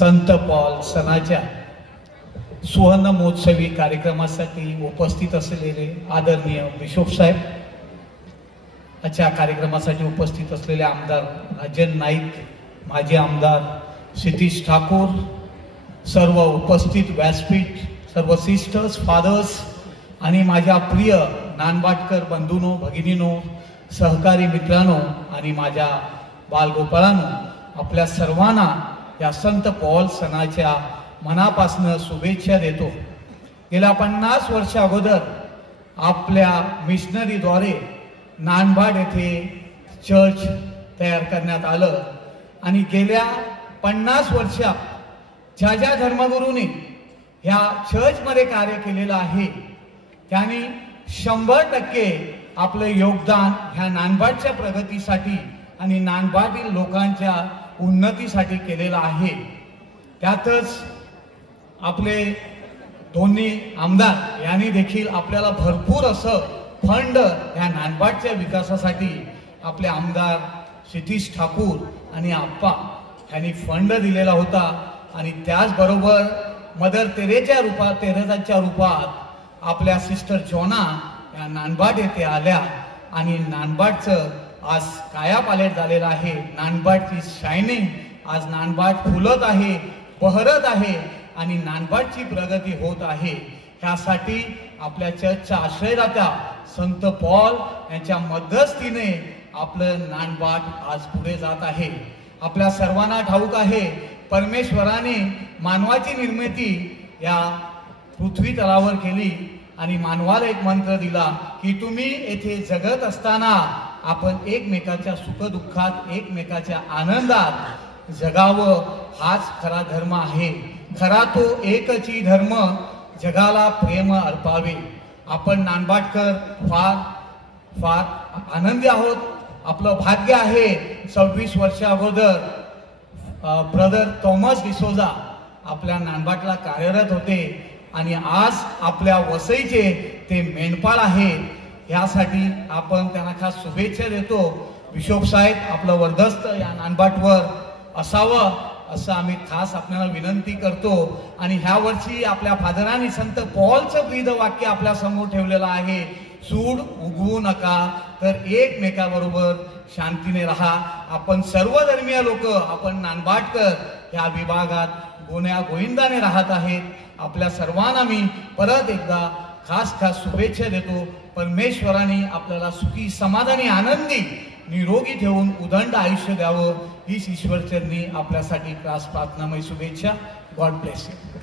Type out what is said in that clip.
संत Paul सणाच्या सुवर्ण महोत्सवी कार्यक्रमासाठी उपस्थित असलेले आदरणीय बिशप साहेब, आजच्या कार्यक्रमासाठी उपस्थित असलेले आमदार राजन नाईक, माजी आमदार क्षितिज ठाकूर, सर्व उपस्थित व्यासपीठ, सर्व सिस्टर्स, फादर्स आणि माझ्या प्रिय नानबाटकर बंधूंनो, भगिनींनो, सहकारी मित्रांनो आणि माझ्या बालगोपाळांनो, आपल्या सर्वांना या संत पॉल सणाच्या मनापासून शुभेच्छा देतो। गेल्या 50 वर्ष अगोदर आपल्या मिशनरीद्वारे नानबाड येथे चर्च तयार करण्यात आलं आणि गेल्या 50 वर्षात ज्या ज्या धर्मगुरूंनी ह्या चर्चमध्ये कार्य केलेलं आहे त्यांनी 100% आपलं योगदान ह्या नानबाडच्या प्रगतीसाठी आणि नानबाडील लोकांच्या उन्नतीसाठी केलेलं आहे। त्यातच आपले दोन्ही आमदार यांनी देखील आपल्याला भरपूर असं फंड ह्या नानबाडच्या विकासासाठी आपले आमदार क्षितिज ठाकूर आणि आप्पा यांनी फंड दिलेला होता आणि त्याचबरोबर मदर तेरेसाच्या रूपात आपल्या सिस्टर जोना या नानबाड येथे आल्या आणि नानबाडचं आज कायापालट झालेलं आहे। नानबाडची शायनिंग आज नानबाड फुलत आहे, बहरत आहे आणि नानबाडची प्रगती होत आहे। त्यासाठी आपल्या चर्चच्या आश्रयदात्या संत पॉल यांच्या मध्यस्थीने आपलं नानबाड आज पुढे जात आहे। आपल्या सर्वांना ठाऊक आहे परमेश्वराने मानवाची निर्मिती या पृथ्वी तलावर केली आणि मानवाला एक मंत्र दिला की तुम्ही येथे जगत असताना आपण एकमेकाच्या सुखदुःखात, एकमेकाच्या आनंदात जगावं, हाच खरा धर्म आहे। खरा तो एकची धर्म, जगाला प्रेम अर्पावे। आपण नानबाडकर फार फार आनंदी आहोत। आपलं भाग्य आहे 26 वर्ष अगोदर ब्रदर थॉमस डिसोजा आपल्या नानबाडला कार्यरत होते आणि आज आपल्या वसईचे ते मेंढपाळ आहेत। यासाठी आपण त्यांना खास शुभेच्छा देतो। बिशप साहेब, आपलं वर्धस्त या नानबाडवर असावं असं आम्ही खास आपल्याला विनंती करतो। आणि ह्या वर्षी आपल्या फादरांनी संत पॉलचं ब्रीद वाक्य आपल्या समोर ठेवलेलं आहे, सूड उगवू नका तर एकमेकाबरोबर शांतीने राहा। आपण सर्व धर्मीय लोक, आपण नानबाडकर या विभागात गोण्या गोविंदाने राहत आहेत। आपल्या सर्वांना मी परत एकदा खास शुभेच्छा देतो। परमेश्वराने आपल्याला सुखी, समाधानी, आनंदी, निरोगी ठेवून उदंड आयुष्य द्यावं हीच ईश्वरचरणी आपल्यासाठी खास प्रार्थनामय शुभेच्छा। God bless you.